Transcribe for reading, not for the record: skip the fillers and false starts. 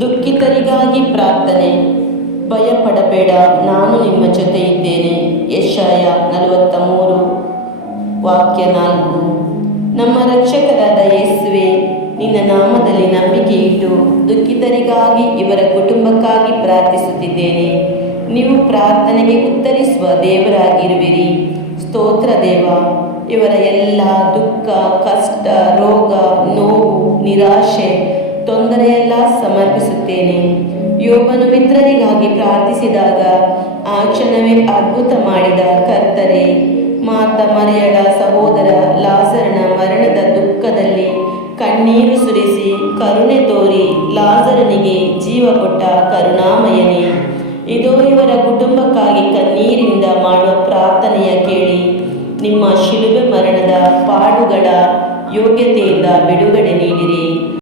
ದುಃಖಿತರಿಗಾಗಿ ಪ್ರಾರ್ಥನೆ. ಭಯಪಡಬೇಡ, ನಾನು ನಿಮ್ಮ ಜೊತೆ ಇದ್ದೇನೆ. ಯೆಶಾಯ 43 ವಾಕ್ಯ 4. ನಮ್ಮ ರಕ್ಷಕರಾದ ಯೇಸುವೆ, ನಿನ್ನ ನಾಮದಲ್ಲಿ ನಂಬಿಕೆ ಇಟ್ಟು ದುಃಖಿತರಿಗಾಗಿ ಇವರ ಕುಟುಂಬಕ್ಕಾಗಿ ಪ್ರಾರ್ಥಿಸುತ್ತಿದ್ದೇನೆ. ನೀವು ಪ್ರಾರ್ಥನೆಗೆ ಉತ್ತರಿಸುವ ದೇವರಾಗಿರುವಿರಿ. ಸ್ತೋತ್ರ ದೇವ. ಇವರ ಎಲ್ಲ ದುಃಖ, ಕಷ್ಟ, ರೋಗ, ನೋವು, ನಿರಾಶೆ, ತೊಂದರೆಯೆಲ್ಲ ಸಮರ್ಪಿಸುತ್ತೇನೆ. ಯೋಬನು ಮಿತ್ರರಿಗಾಗಿ ಪ್ರಾರ್ಥಿಸಿದಾಗ ಆ ಕ್ಷಣವೇ ಅದ್ಭುತ ಮಾಡಿದ ಕರ್ತರೇ, ಮಾತಾ ಮರಿಯಳ ಸಹೋದರ ಲಾಜರನ ಮರಣದ ದುಃಖದಲ್ಲಿ ಕಣ್ಣೀರು ಸುರಿಸಿ ಕರುಣೆ ತೋರಿ ಲಾಜರನಿಗೆ ಜೀವ ಕೊಟ್ಟ ಕರುಣಾಮಯನೇ, ಇದೋ ಇವರ ಕುಟುಂಬಕ್ಕಾಗಿ ಕಣ್ಣೀರಿನಿಂದ ಮಾಡುವ ಪ್ರಾರ್ಥನೆಯ ಕೇಳಿ ನಿಮ್ಮ ಶಿಲುಬೆ ಮರಣದ ಪಾಡುಗಳ ಯೋಗ್ಯತೆಯಿಂದ ಬಿಡುಗಡೆ ನೀಡಿರಿ.